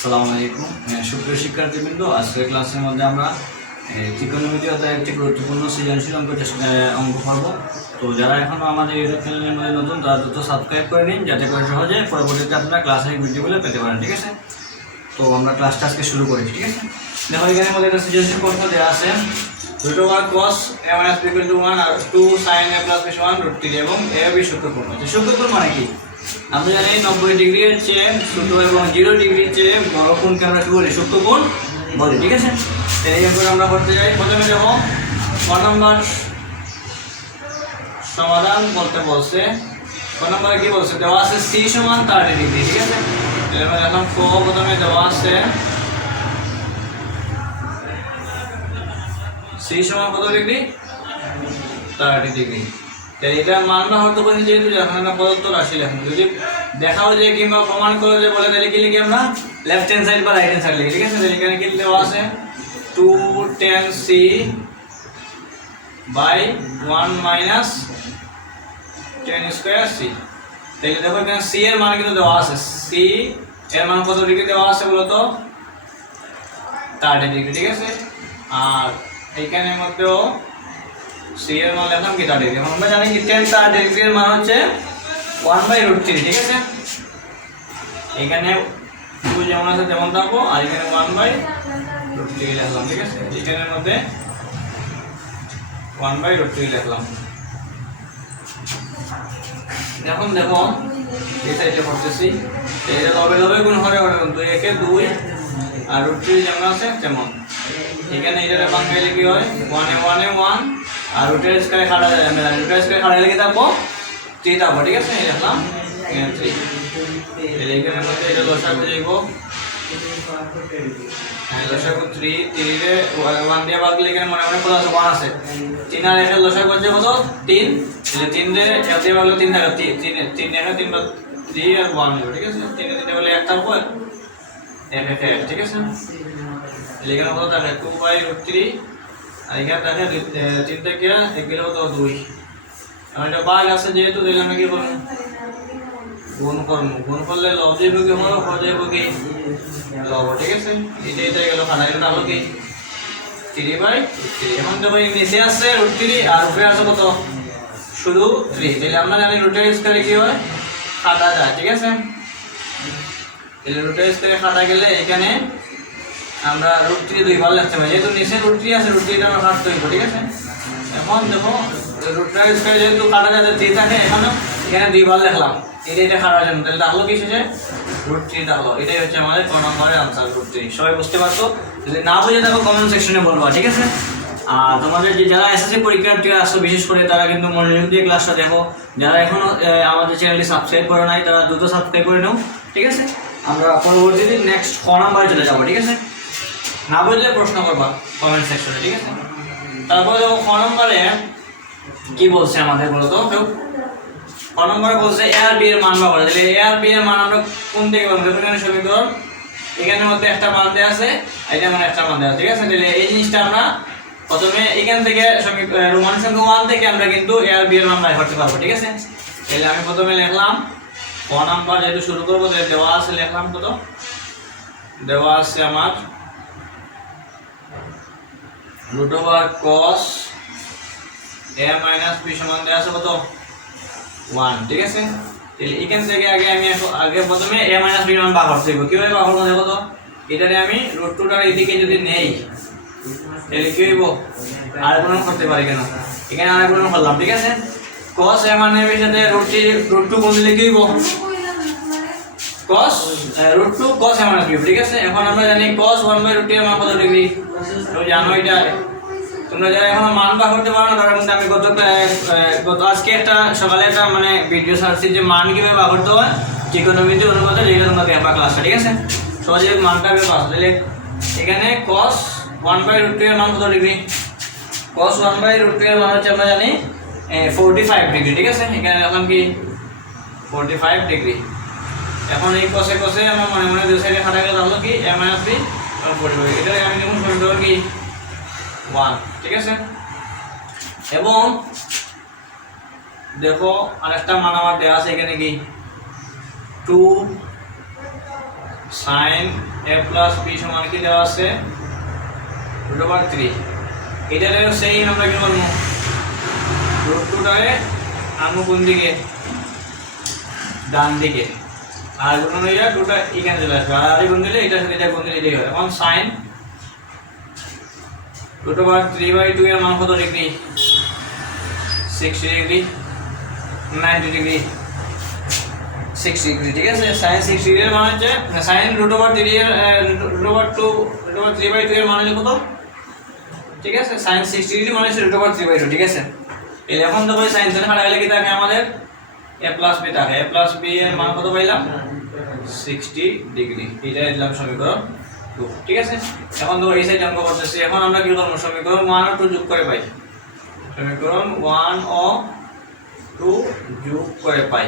আসসালামু আলাইকুম। হ্যাঁ, সুপ্রিয় শিক্ষার্থীবৃন্দ আজকের ক্লাসের মধ্যে আমরা ত্রিকোণমিতি অধ্যায় একটি গুরুত্বপূর্ণ সৃজনশীল অঙ্ক অঙ্ক করব তো যারা এখনও আমাদের ইউটিউব চ্যানেলের মধ্যে নতুন তারা দ্রুত সাবস্ক্রাইব করে নিন যাতে করে সহজে পরবর্তীতে আপনারা ক্লাসের ভিডিওগুলো পেতে পারেন ঠিক আছে? তো আমরা ক্লাসটা আজকে শুরু করি ঠিক আছে? দেখো এখানে আমাদের একটা সৃজনশীল প্রশ্ন দেওয়া আছে। Root over cos A minus B two one R two sine A plus B সমান রুট থ্রি এবং এ বি সূত্রপূর্ণ সূত্রপূর্ণ মানে কি? আমরা জানি নব্বই ডিগ্রির চেয়ে ছোট এবং জিরো ডিগ্রির চেয়ে বড় কোণকে আমরা কি বলি? সূক্ষ্ম কোণ বলি, ঠিক আছে? এই করে আমরা করতে যাই। প্রথমে দেখো ক নম্বর সমাধান বলতে বলছে, ক নম্বরে কি বলছে? দেওয়া আছে সি সমান থার্টি ডিগ্রি, ঠিক আছে? এখন ক প্রথমে দেওয়া আছে সি সমান কত ডিগ্রি? Thirty degree. তাই এটা মানটা হতে পারি যেহেতু এখন প্রদত্ত রাশি লেখেন যদি দেখাও যে কিংবা প্রমাণ করে যে বলে, তাহলে কি লিখি আমরা? লেফট হ্যান্ড সাইড বা রাইট হ্যান্ড সাইড লিখি, ঠিক আছে? তাহলে এখানে কি দেওয়া আছে? Two ten C by one minus ten square C তাহলে দেখো এখানে সি এর মান কিন্তু দেওয়া আছে। সি এর মান কত ডিগ্রি দেওয়া আছে বলতো? থার্টি ডিগ্রি, ঠিক আছে? আর এইখানের মধ্যেও সি এর মান লিখলাম কি থার্টি ডিগ্রি আমরা জানি কি টেন থার্টি ডিগ্রি মান হচ্ছে ওয়ান বাই রুট থ্রি ঠিক আছে? এখানে টু যেমন আছে তেমন থাকব, আর এখানে ওয়ান বাই রুট থ্রি লিখলাম, ঠিক আছে? এখানের মধ্যে ওয়ান বাই রুট থ্রি লিখলাম। এখন দেখো, এই সাইডে করতেছি। এটা লবে লবে গুণ হবে দুই একে দুই আর রুট থ্রি যেমন আছে, তেমন। এখানে এটা বাংলায় কি হয় ওয়ানে ওয়ানে ওয়ান আর রুটের স্কয়ারে যায় আমরা জানি রুটের স্কয়ারে খাটা গেলে থাকব? থ্রি থাকব, ঠিক আছে? এই দেখলাম। থ্রি এটা লসাগু যাইব হ্যাঁ লসাগু থ্রি থ্রিরে ওয়ান বাদ দিলে এখানে মনে মনে কত আছে। তিন আর এখানে লসাগু হচ্ছে কত? তিন। তিন রে এক দিয়ে বাগলে তিন থাকে তিন তিন এখানে তিন বা থ্রি ঠিক আছে? তিনে তিনটে বলে এক থাকব এক ঠিক আছে? এখানে কত থাকে টু বাই থ্রি আর এখানে এ, তিন থেকে গেলে বাঘ আছে যেহেতু তাহলে আমি কি করব গুণ করব করলে লব যাইব কি হয়ে যাইব কি লব ঠিক আছে? এটা এটা গেল খানা এটা হলো কি? এখন তো ভাই নিচে আসছে রুট থ্রি আর উপরে আছে কত? শুধু থ্রি তাহলে আমরা জানি রুটের স্কোয়ারে কি হয়? কাটা যায় ঠিক আছে? তাহলে রুটের স্কোয়ারে কাটা গেলে এখানে আমরা রুট থ্রি দুইবার লিখতে পারি যেহেতু নিচে রুট আছে রুট থ্রিটা আমরা কাটতে হইব ঠিক আছে? এখন দেখো রুটটা স্কোয়ার যেহেতু কাটা যাতে থ্রি থাকে এখন, এখানে দুইবার লিখলাম এটা এটা কাটার জন্য তাহলে তাহলে কি শেষে রুট থ্রিটা হলো। এটাই হচ্ছে আমাদের ক নম্বরের আনসার রুট সবাই বুঝতে পারছ? যদি না বুঝে থাকো কমেন্ট সেকশনে বলবা, ঠিক আছে? আর তোমাদের যে যারা এসএসসি পরীক্ষার্থীরা আসো বিশেষ করে তারা কিন্তু মনোযোগ দিয়ে ক্লাসটা দেখো। যারা এখনও আমাদের চ্যানেলটি সাবস্ক্রাইব করে নাই, তারা দ্রুত সাবস্ক্রাইব করে নাও, ঠিক আছে? আমরা পরবর্তীতে নেক্সট ক নাম্বারে চলে যাব, ঠিক আছে? না বুঝলে প্রশ্ন করবা কমেন্ট সেকশনে ঠিক আছে? তারপরে দেখো খ নম্বরে কি বলছে আমাদের বলতো কেউ? ক নম্বরে বলছে এ আর বি এর মান পাবো তাহলে এ আর বি এর মান আমরা কোন থেকে দেখুন এখানে সমীকরণ এখানের মধ্যে একটা মান দেওয়া আছে এটা মানে একটা মান দেওয়া ঠিক আছে? তাহলে এই জিনিসটা আমরা প্রথমে এখান থেকে রোমান সংখ্যা ওয়ান থেকে আমরা কিন্তু এ আর বি এর মান বাই করতে পারব, ঠিক আছে? তাহলে আমি প্রথমে লিখলাম, ক নাম্বার যেহেতু শুরু করব, তাহলে দেওয়া আছে, লিখলাম কত? দেওয়া আছে আমার root over cos A minus B সমান দেওয়া আছে কত? ওয়ান ঠিক আছে? তাহলে এখান থেকে আগে আমি আগে প্রথমে এ মাইনাস বি মান বাঘর দেবো। কীভাবে বাঘর দেবো তো এটারে আমি রুট টুটার এদিকে যদি নেই, তাহলে কি হইব? আর গুণন করতে পারি কেন? এখানে আর গুণন করলাম, ঠিক আছে? কস এ মানে সাথে রুট রুট টু কোন দিলে কি হইব? Cos root two cos minus B ঠিক আছে? এখন আমরা জানি cos ওয়ান বাই রুট এর মান কত ডিগ্রি? তুমি জানো এটা। তোমরা যারা এখন মান বা করতে পারো না, তারা কিন্তু আমি গত গত আজকে একটা, সকালে একটা মানে ভিডিও সার্চি যে মান কীভাবে বা করতে হয় ত্রিকোণমিতি অনুপাতে যেটা তোমরা দেখবা ক্লাসটা ঠিক আছে? সহজে মানটা বের পাস, তাহলে এখানে cos ওয়ান বাই রুট এর মান কত degree? cos one by root এর মান হচ্ছে আমরা জানি ফোরটি ফাইভ ডিগ্রি, ঠিক আছে? এখানে রাখলাম কি? Forty five degree. এখন এই কষে কষে আমার মনে মনে দুই সাইডে খাটা গেলে হলো কি? এম মাইনাস বি পড়বে এটা আমি দেখুন সমীকরণ কি? ওয়ান ঠিক আছে? এবং দেখো আরেকটা মান আমার দেওয়া আছে এখানে কি? Two sine A plus B সমান কি দেওয়া আছে? রুট ওভার থ্রি এটারে সেম আমরা কি করব? রুট টুটারে আনব কোন দিকে, ডান দিকে। আর গুণ হইয়া টুটা এখানে চলে আসবে। আর আরে গুণ দিলে এটার সাথে এটা গুণ দিলে এটাই হয় এখন sine. Root over three by two এর মান কত degree? Sixty degree. Ninety degree. Six degree, ঠিক আছে? সাইন সিক্স ডিগ্রির মান হচ্ছে, সাইন রুট ওভার থ্রি এর root over two root over three by two এর মান হচ্ছে কত? ঠিক আছে? সাইন সিক্স ডিগ্রি মানে হচ্ছে root over three by two ঠিক আছে? এখন তো সাইন সেন হারা গেলে কি থাকে আমাদের? এ প্লাস বি থাকে। এ প্লাস বি এর মান কত পাইলাম? সিক্সটি ডিগ্রি এটা দিলাম সমীকরণ টু। ঠিক আছে? এখন তো এই সাইড অঙ্ক করতেছি। এখন আমরা কি করব? সমীকরণ ওয়ান ও টু যোগ করে পাই। সমীকরণ ওয়ান ও টু যোগ করে পাই।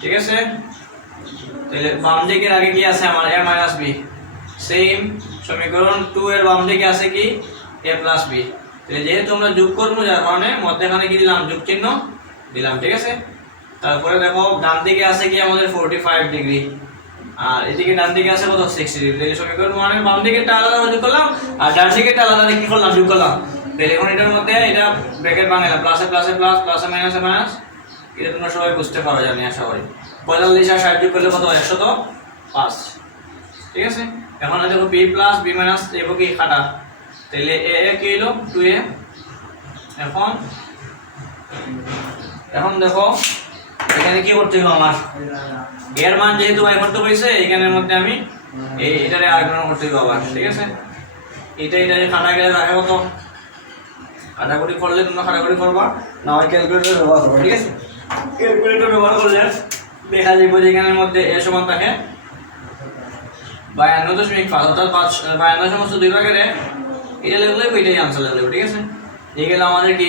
ঠিক আছে? তাহলে বাম দিকের আগে কি আছে আমার? এ মাইনাস বি সেম সমীকরণ টু এর বাম দিকে আছে কি? এ প্লাস বি তাহলে যেহেতু আমরা যোগ করব যার কারণে, মধ্যখানে কি দিলাম? যোগ চিহ্ন দিলাম। ঠিক আছে? তারপরে দেখো, ডান দিকে আছে কি আমাদের ফোরটি ফাইভ ডিগ্রি আর এদিকে ডান দিকে আছে কত? সিক্সটি ডিগ্রি তাহলে সমীকরণ মানে বাম দিকেরটা আলাদা যোগ করলাম, আর ডান দিকেরটা আলাদা কি করলাম, যোগ করলাম। তাহলে এখন এটার মধ্যে এটা ব্র্যাকেট বানালাম প্লাসে প্লাসে প্লাস প্লাসে মাইনাসে মাইনাস এটা তোমরা সবাই বুঝতে পারো, জানি, আশা করি। পঁয়তাল্লিশ আর ষাট যোগ করলে কত? একশো তো পাঁচ। ঠিক আছে? এখন দেখো বি প্লাস বি মাইনাস এবার কি খাটা? তাহলে এ এ কি এলো টু এ এখন? এখন দেখো এখানে কি করতে হবে আমার? এর মান যেহেতু বাই করতে হয়েছে এখানের মধ্যে আমি এই এটারে আরেকজন করতে হবে আবার, ঠিক আছে? এটা এটা যে খাটা গেলে দেখা কত কাটাকুটি করলে তোমরা কাটাকুটি করবা, না হয় ক্যালকুলেটর ব্যবহার করবা, ঠিক আছে? ক্যালকুলেটর ব্যবহার করলে দেখা যাবে যে এখানের মধ্যে এ সমান থাকে বায়ান্ন দশমিক পাঁচ, অর্থাৎ পাঁচ বায়ান্ন সমস্ত দুই ভাগের। এটা লিখলে এটাই আনসার লিখলে ঠিক আছে? এই গেল আমাদের কি?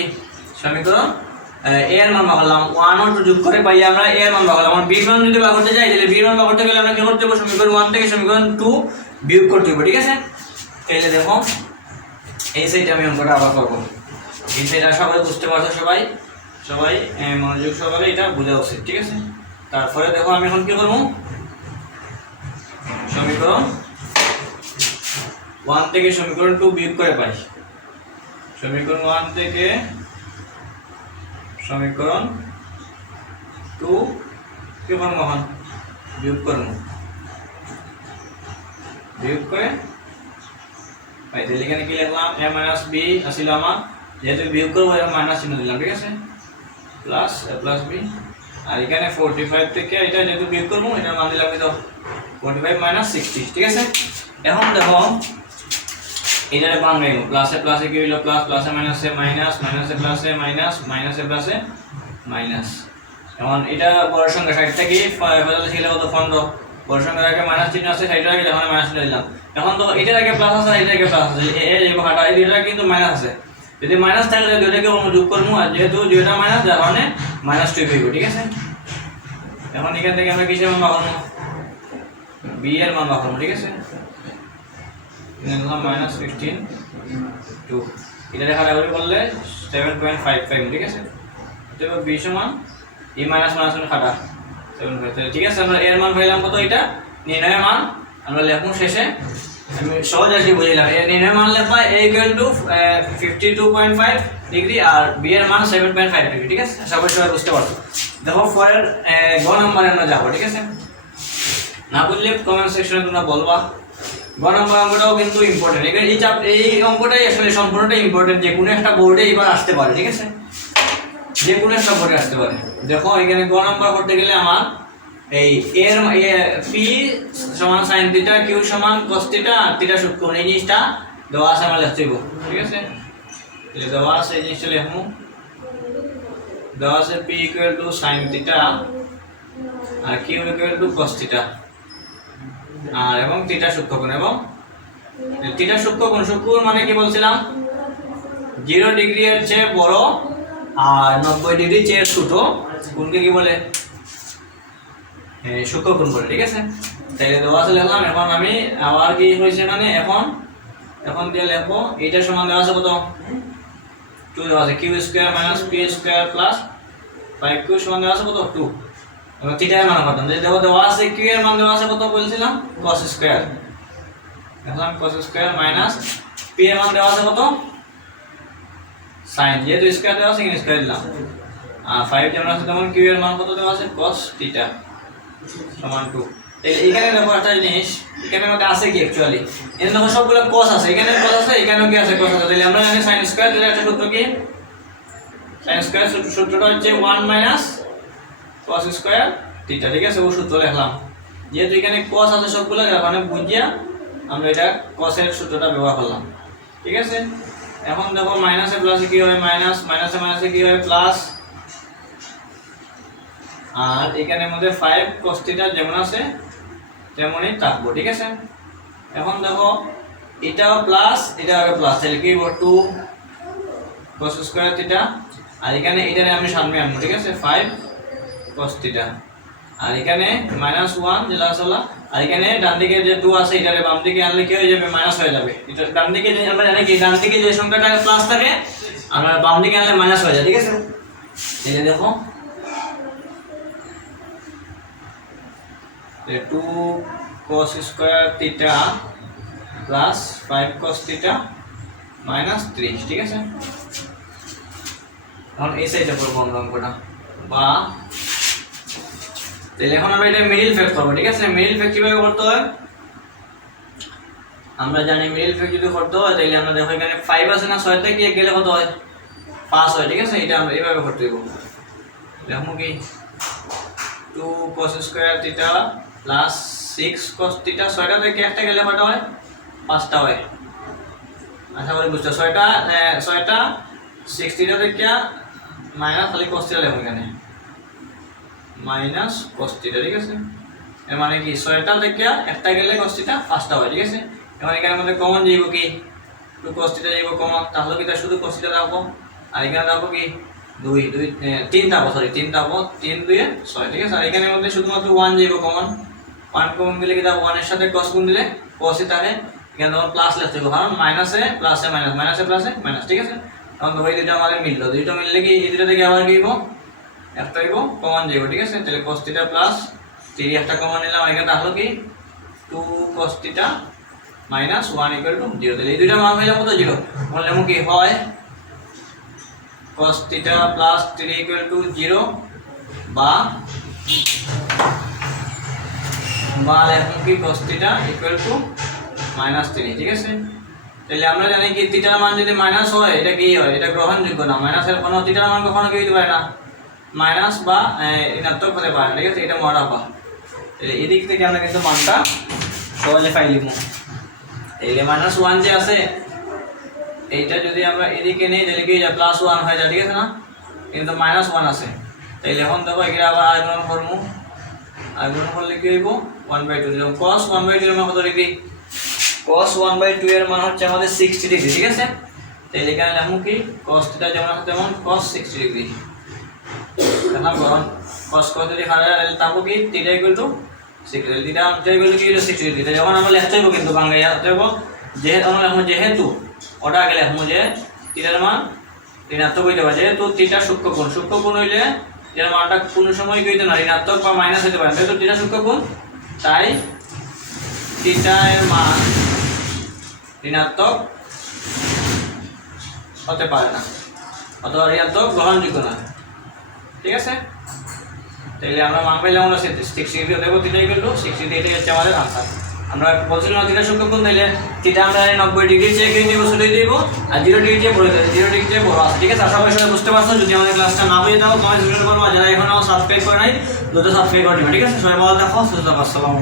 সমীকরণ এ এর মান বাগালাম ওয়ান ও টু যোগ করে পাই আমরা এ এর মান বাগালাম বি মান যদি বাগ করতে যাই তাহলে বি মান বাগ করতে গেলে আমরা কি করতে হবে সমীকরণ ওয়ান থেকে সমীকরণ টু বিয়োগ করতে হবে ঠিক আছে? তাহলে দেখো, এই সাইডে আমি অঙ্কটা আবার করব। এই সাইডটা সবাই বুঝতে পারছ সবাই? সবাই মনোযোগ সহকারে এটা বোঝা উচিত, ঠিক আছে? তারপরে দেখো আমি এখন কি করব? সমীকরণ ওয়ান থেকে সমীকরণ টু বিয়োগ করে পাই। সমীকরণ ওয়ান থেকে সমীকরণ টু কি করব এখন বিয়োগ করব বিয়োগ করে পাই তাহলে এখানে কি লিখলাম? এ মাইনাস বি আসিল আমার। যেহেতু বিয়োগ করব, এর মাইনাস চিহ্ন দিলাম, ঠিক আছে? প্লাস এ প্লাস বি আর এখানে ফোরটি ফাইভ থেকে এটা যেহেতু বিয়োগ করব এটার মান দিলাম কত ফোরটি ফাইভ মাইনাস সিক্সটি ঠিক আছে? এখন দেখো এটারে বাংলাইব প্লাসে প্লাসে কি হইল? প্লাস প্লাসে মাইনাসে মাইনাস মাইনাসে প্লাসে মাইনাস মাইনাসে প্লাসে মাইনাস এখন এটা বড় সংখ্যা ষাট থেকে পঁয়তাল্লিশ গেলে কত? পনেরো। বড় সংখ্যার আগে মাইনাস চিহ্ন আছে ষাটের আগে যখন মাইনাস চিহ্ন দিলাম এখন তো এটার আগে প্লাস আছে, এটার আগে প্লাস আছে। এ এই ভাটা এই দুইটা কিন্তু মাইনাস আছে। যদি মাইনাস থাকলে দুইটাকে যোগ করব। আর যেহেতু দুইটা মাইনাস যার কারণে মাইনাস টু হইব, ঠিক আছে? এখন এখান থেকে আমরা কিসের মান পাবো বি এর মান পাবো ঠিক আছে? মাইনাস ফিফটিন টু এটা দেখা যাবে বললে সেভেন পয়েন্ট ফাইভ ফাইভ ঠিক আছে? অতএব বি সমান ই মাইনাস মাইনাস খাটা। সেভেন ফাইভ ঠিক আছে, আমরা এর মান পাইলাম কত এটা? নির্ণয়ের মান। আমরা লেখুন শেষে। আমি সহজ আর কি বুঝলাম এর নির্ণয় মান লেখা A equal to fifty two point five degree R B এর মান সেভেন পয়েন্ট ফাইভ ডিগ্রি ঠিক আছে? সবাই সবাই বুঝতে পারছ। দেখো, পরের গ নম্বরে আমরা যাব, ঠিক আছে? না বুঝলে কমেন্ট সেকশনে তোমরা বলবা। গ নম্বর অঙ্কটাও কিন্তু ইম্পর্টেন্ট এখানে এই চাপ এই অঙ্কটাই আসলে সম্পূর্ণটা ইম্পর্টেন্ট যে কোনো একটা বোর্ডে এবার আসতে পারে, ঠিক আছে? যে কোনো একটা বোর্ডে আসতে পারে। দেখো, এখানে গ নম্বর করতে গেলে আমার এই এর পি সমান সাইন থিটা কিউ সমান কস থিটা থিটা সূক্ষ্ম। এই জিনিসটা দেওয়া আছে আমার লিখতে ঠিক আছে? তাহলে দেওয়া আছে এই জিনিসটা লিখব দেওয়া আছে P equal to sine theta R Q equal to cos আর এবং থিটা সূক্ষ্মকোণ এবং থিটা সূক্ষ্মকোণ সূক্ষ্মকোণ মানে কি বলছিলাম? জিরো ডিগ্রি এর চেয়ে বড় আর নব্বই ডিগ্রি চেয়ে ছোট কোনকে কি বলে? সূক্ষ্মকোণ বলে, ঠিক আছে? তাইলে দেওয়া আছে লিখলাম, এখন আমি আবার কি হয়েছে এখানে? এখন এখন দিয়ে লিখব, এইটার সমান দেওয়া আছে কত? টু দেওয়া আছে Q square minus P square plus five Q সমান দেওয়া আছে কত? টু এবার থিটা মান করতাম যে দেখো দেওয়া আছে কিউ এর মান দেওয়া আছে কত বলছিলাম? Cos স্কয়ার এখন cos স্কয়ার মাইনাস পি এর মান দেওয়া আছে কত? Sin, যেহেতু স্কয়ার দেওয়া আছে, এখানে স্কয়ার দিলাম। আর 5 যেমন আছে, তেমন কিউ এর মান কত দেওয়া আছে? Cos থিটা সমান 2 এখানে দেখো একটা জিনিস, এখানে মধ্যে আছে কি অ্যাকচুয়ালি এখানে দেখো সবগুলো cos আছে। এখানে cos আছে, এখানেও কি আছে? Cos আছে। তাহলে আমরা জানি sin স্কয়ার দিলে একটা সূত্র কি? Sin স্কয়ার সূত্রটা হচ্ছে 1 মাইনাস cos স্কয়ার থিটা ঠিক আছে? ও সূত্র লিখলাম। যেহেতু এখানে cos আছে সবগুলো মানে বুঝিয়া আমরা এটা এর সূত্রটা ব্যবহার করলাম। ঠিক আছে? এখন দেখো মাইনাসে প্লাসে কি হয়? মাইনাস মাইনাসে মাইনাসে কি হয়? প্লাস আর এখানে মধ্যে 5 cos থিটা যেমন আছে, তেমনই থাকব, ঠিক আছে? এখন দেখো এটাও প্লাস এটাও প্লাস তাহলে কি হব 2 cos স্কয়ার থিটা আর এখানে এটারে আমি সামনে আনব, ঠিক আছে? 5 cos থিটা আর এখানে মাইনাস ওয়ান যেটা আসলে আর এখানে ডান দিকে যে টু আছে, এটারে বাম দিকে আনলে কি হয়ে যাবে? মাইনাস হয়ে যাবে। এটা ডান দিকে যে আমরা জানি কি, ডান দিকে যে সংখ্যাটা প্লাস থাকে, আমরা বাম দিকে আনলে মাইনাস হয়ে যায়, ঠিক আছে? এই যে দেখো। Two cos square theta plus five cos theta minus ত্রিশ ঠিক আছে? এখন এই সাইডে করব আমরা অঙ্কটা। বা তাহলে এখন আমরা এটা মিডিল ফ্যাক্ট করব, ঠিক আছে? মিডিল ফ্যাক্ট কীভাবে করতে হয়? আমরা জানি মিডিল ফ্যাক্ট যদি করতে হয়, তাহলে আমরা দেখো এখানে ফাইভ আছে না ছয় থেকে গেলে কত হয়? পাঁচ হয়, ঠিক আছে? এটা আমরা এইভাবে করতে দেবো দেখো কি? Two cos square theta plus six cos theta ছয়টা থেকে একটা গেলে কয়টা হয়? পাঁচটা হয়। আশা করি বুঝছ। ছয়টা ছয়টা সিক্স থিটা থেকে মাইনাস খালি cos থিটা লেখো এখানে। মাইনাস থিটা ঠিক আছে? এর মানে কি? ছয়টা থেকে একটা গেলে থিটা পাঁচটা হয়, ঠিক আছে? এবার এখানে মধ্যে কমন যাইব কি? টু cos থিটা যাইব কমন তাহলে কি তার শুধু cos থিটা আর এখানে রাখব কি? দুই দুই তিন থাকব সরি তিন থাকব তিন দুয়ে ছয়, ঠিক আছে? আর এখানের মধ্যে শুধুমাত্র ওয়ান যাইব কমন ওয়ান কমন দিলে কি তা ওয়ানের সাথে cos গুণ দিলে cosই থাকে এখানে তখন প্লাস লিখতে হবে কারণ মাইনাসে প্লাসে মাইনাস মাইনাসে প্লাসে মাইনাস ঠিক আছে? তখন ওই দুইটা আমাদের মিললো, দুইটা মিললে কি এই দুইটা থেকে আবার কি একটা হইব কমন যাইব ঠিক আছে? তাহলে cos প্লাস থ্রি একটা কমন নিলাম এখানে থাকল কি? Two cos minus one equal to zero তাহলে এই দুইটা মান হয়ে যাব তো জিরো বললে কি হয়? cos plus three equal to zero বা বা লেখুন কি? cos theta equal to minus three ঠিক আছে? তাহলে আমরা জানি কি? থিটার মান যদি মাইনাস হয়, এটা কি হয়? এটা গ্রহণযোগ্য না। মাইনাসের কোনো থিটার মান কখনো কি হতে পারে না। মাইনাস বা ঋণাত্মক হতে পারে, ঠিক আছে? এটা মরা পা তাহলে এদিক থেকে আমরা কিন্তু মানটা সহজে পাই লিখব। তাহলে মাইনাস ওয়ান যে আছে, এইটা যদি আমরা এদিকে নিই, তাহলে কি প্লাস ওয়ান হয়ে যায়, ঠিক আছে না? কিন্তু মাইনাস ওয়ান আছে। তাইলে এখন দেখো, এখানে আবার আগুন করব। আগুন করলে কি হইব? ওয়ান বাই টু দিলাম কস ওয়ান বাই টু এর মান কত degree? Cos one by two এর মান হচ্ছে আমাদের সিক্সটি ডিগ্রি, ঠিক আছে? তাইলে এখানে লিখব কি? কস যেমন আছে তেমন কস সিক্সটি ডিগ্রি। তারপর কি theta equal to sixty degree theta equal to কি হলো? সিক্সটি ডিগ্রি যখন আমরা লিখতে কিন্তু যেহেতু যেহেতু ওটা লিখব যে থিটার মান ঋণাত্মক হইতে পারে। যেহেতু থিটা সূক্ষ্ম কোণ সূক্ষ্ম কোণ হইলে এর মানটা কোনো সময় কি হইতে না, ঋণাত্মক বা মাইনাস হতে পারে। যেহেতু থিটা সূক্ষ্ম কোণ তাই এর মান ঋণাত্মক হতে পারে না। অথবা ঋণাত্মক গ্রহণযোগ্য না। ঠিক আছে? তাহলে আমরা মান পাইলাম আমরা সিক্স ডিগ্রি দেবো থিটা কিন্তু সিক্স সিক্সটি এটাই হচ্ছে আমাদের আনসার। আমরা বলছিলাম তিনটা সূক্ষ্ম কোণ, তাইলে তিনটা আমরা নব্বই ডিগ্রি চেয়ে কি দিব, শুধুই দিব, আর জিরো ডিগ্রি চেয়ে পড়ে দেবো জিরো ডিগ্রি চেয়ে বড় আছে। ঠিক আছে? আশা করি সবাই বুঝতে পারছ যদি আমাদের ক্লাসটা না বুঝে দাও কমেন্ট করব যারা এখনও সাবস্ক্রাইব করে নাই দুটো সাবস্ক্রাইব করে দিবে ঠিক আছে? সবাই ভালো দেখো সুস্থ থাকো, আসসালামু